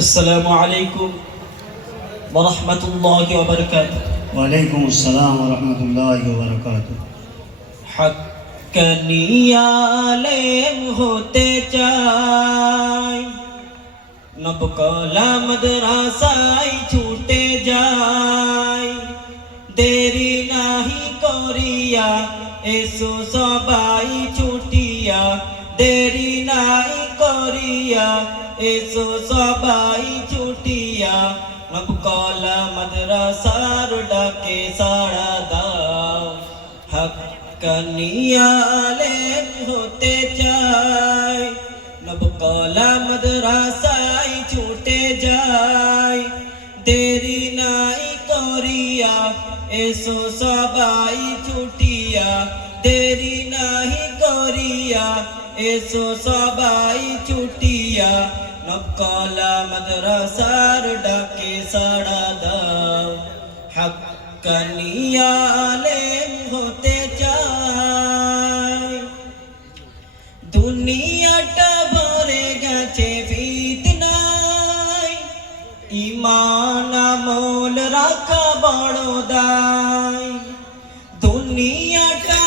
আসসালামু আলাইকুম ওয়া রাহমাতুল্লাহি ওয়া বারাকাতুহু। ওয়া আলাইকুম আসসালাম ওয়া রাহমাতুল্লাহি ওয়া বারাকাতুহু। হাক্কানিয়ালেম হতে চাই নবকলা মাদ্রাসায় ছুটে যাই। দেরি নাহি করিয়া এসো সবাই ছুটে ছুটিয়া দেরি নাই করিয়া, এসো সবাই ছুটিয়া। নবকলা মাদ্রাসার ডাকে সাড়া দাও। হকানিয়ালে হতে চাই। নবকলা মাদ্রাসায় ছুটে যাই। দেরি নাই করিয়া, এসো সবাই ছুটিয়া। দেরি নাহি করিয়া, এসো সবাই ছুটিয়া, নবকলা মাদ্রাসার ডাকে সাড়া দাও। হকানিয়ালে হতে চাই। দুনিয়াটা ভরে গেছে ফিতনায়, ইমান আমল রাখা বড় দায়। দুনিয়াটা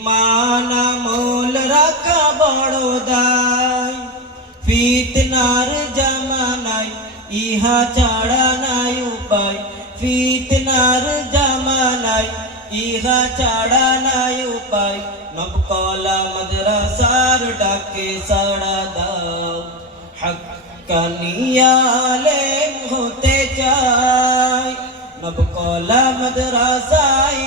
ইমান আমল রাখা বড় দায় ফিতনার জামানায় ইহা ছাড়া নাই উপায় ফিতনার জামানায় ইহা ছাড়া নাই উপায় নবকলা মাদ্রাসার ডাকে সাড়া দাও হকানিয়ালে হতে চাই নবকলা মাদ্রাসায়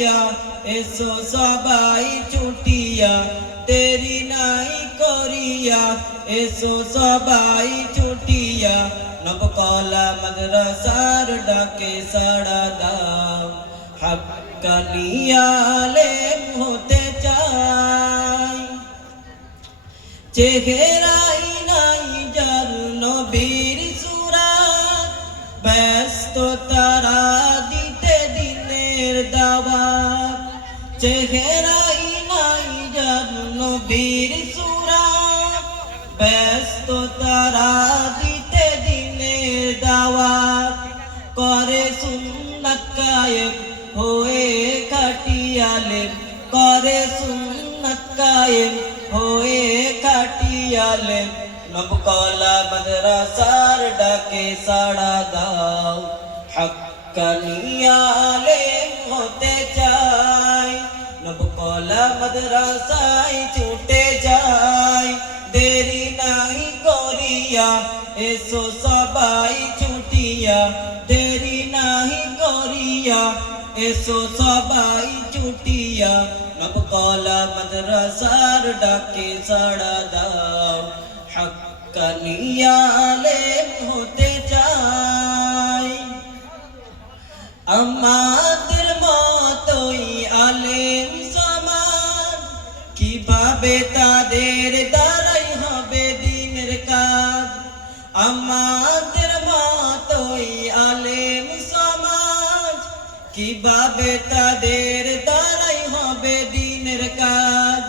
করিয়া এসো সবাই ছুটিয়া, দেরি নাই করিয়া, এসো সবাই ছুটিয়া। নবকলা মাদ্রাসার ডাকে সাড়া দাও হকানিয়ালে হতে চাই। চেহারাই সুন্নাত কায়েম, হয়ে কাটিয়ালে। করে সুন্নাত কায়েম, হয়ে কাটিয়ালে। নবকলা মাদ্রাসার ডাকে সাড়া দাও। হকানিয়ালে হতে চাই। নবকলা মাদ্রাসায় ছুটে যাই। দেরি নাই করিয়া, এসো সবাই ছুটিয়া। দেরি করিয়া এসো সবাই ছুটিয়া নবকলা মাদ্রাসার ডাকে সাড়া দাও। হকানিয়ালে হতে চাই। আমাদের মতোই আলেম সমান কীভাবে তাদের কীভাবে তাদের দ্বারাই হবে দিনের কাজ?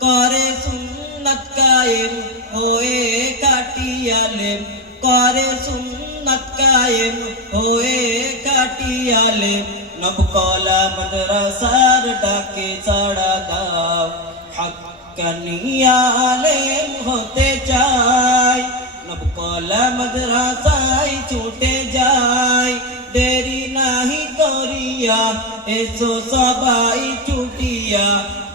করে সুন্নাত কায়েম হয়ে কাটিয়ালেম করে সুন্নাত কায়েম হয়ে কাটিয়ালেম নবকলা মাদ্রাসার ডাকে সাড়া দাও। হকানিয়ালেম হতে চাই নবকলা মাদ্রাসায় করিয়া, এসো সবাই ছুটিয়া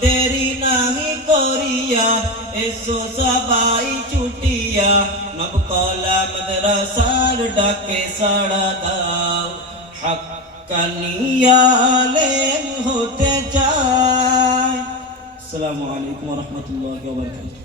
দেরি নাহি করিয়া, এসো সবাই ছুটিয়া নবকলা মাদ্রাসার ডাকে সাড়া দাও। হকানিয়ালে হতে চাই আসসালামু আলাইকুম রহমতুল্লাহ